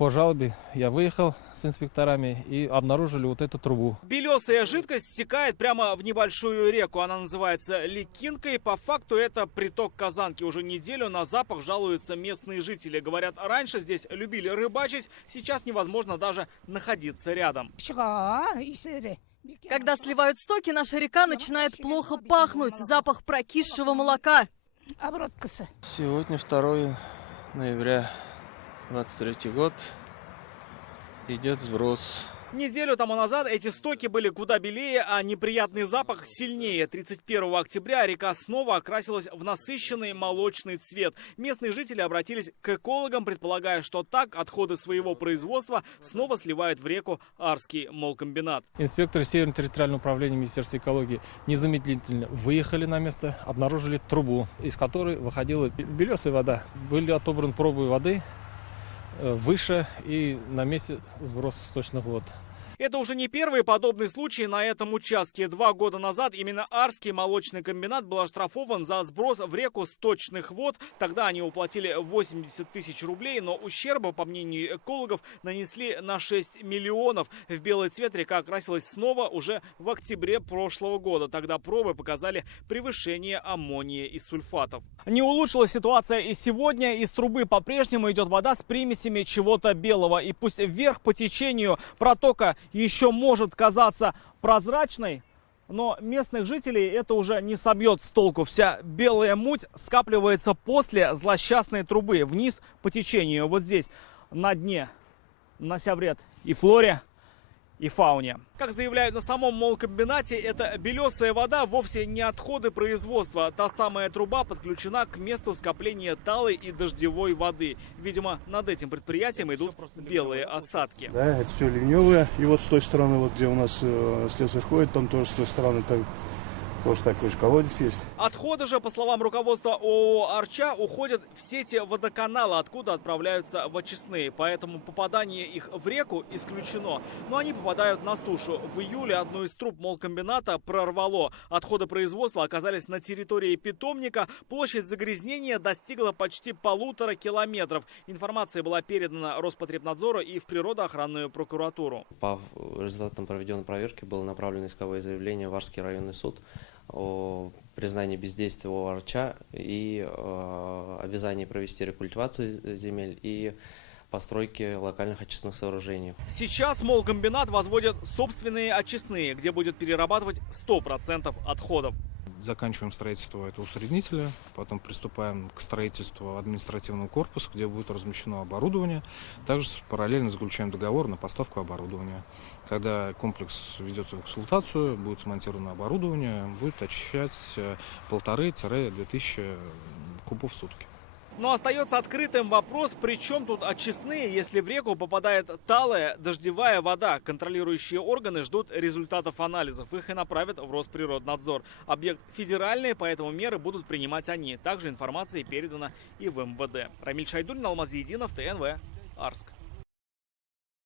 По жалобе я выехал с инспекторами и обнаружили вот эту трубу. Белесая жидкость стекает прямо в небольшую реку. Она называется Ликинкой. По факту это приток Казанки. Уже неделю на запах жалуются местные жители. Говорят, раньше здесь любили рыбачить, сейчас невозможно даже находиться рядом. Когда сливают стоки, наша река начинает плохо пахнуть. Запах прокисшего молока. Сегодня 2 ноября 23 год. Идет сброс. Неделю тому назад эти стоки были куда белее, а неприятный запах сильнее. 31 октября река снова окрасилась в насыщенный молочный цвет. Местные жители обратились к экологам, предполагая, что так отходы своего производства снова сливают в реку Арский молкомбинат. Инспекторы Северного территориального управления Министерства экологии незамедлительно выехали на место, обнаружили трубу, из которой выходила белесая вода. Были отобраны пробы воды выше и на месте сброса сточных вод. Это уже не первый подобный случай на этом участке. 2 года назад именно Арский молочный комбинат был оштрафован за сброс в реку сточных вод. Тогда они уплатили 80 тысяч рублей, но ущерба, по мнению экологов, нанесли на 6 миллионов. В белый цвет река окрасилась снова уже в октябре прошлого года. Тогда пробы показали превышение аммония и сульфатов. Не улучшилась ситуация и сегодня. Из трубы по-прежнему идет вода с примесями чего-то белого. И пусть вверх по течению протока еще может казаться прозрачной, но местных жителей это уже не собьет с толку. Вся белая муть скапливается после злосчастной трубы вниз по течению. Вот здесь на дне нанося вред и флоре, и фауне. Как заявляют на самом молкомбинате, эта белесая вода вовсе не отходы производства. Та самая труба подключена к месту скопления талой и дождевой воды. Видимо, над этим предприятием идут белые осадки. Да, это все ливневое. И вот с той стороны, вот где у нас слесарь ходит, там тоже с той стороны тоже такой же колодец есть. Отходы же, по словам руководства ООО «Арча», уходят в сети водоканала, откуда отправляются в очистные. Поэтому попадание их в реку исключено. Но они попадают на сушу. В июле одну из труб молкомбината прорвало. Отходы производства оказались на территории питомника. Площадь загрязнения достигла почти 1,5 километров. Информация была передана Роспотребнадзору и в природоохранную прокуратуру. По результатам проведенной проверки было направлено исковое заявление в Арский районный суд о признании бездействия ООО «Арча» и обязании провести рекультивацию земель и постройки локальных очистных сооружений. Сейчас молкомбинат возводит собственные очистные, где будет перерабатывать 100% отходов. Заканчиваем строительство этого усреднителя, потом приступаем к строительству административного корпуса, где будет размещено оборудование. Также параллельно заключаем договор на поставку оборудования. Когда комплекс ведется в эксплуатацию, будет смонтировано оборудование, будет очищать 1500–2000 кубов в сутки. Но остается открытым вопрос, при чем тут очистные, если в реку попадает талая дождевая вода. Контролирующие органы ждут результатов анализов. Их и направят в Росприроднадзор. Объект федеральный, поэтому меры будут принимать они. Также информация передана и в МВД. Рамиль Шайдуллин, Алмаз Единов, ТНВ, Арск.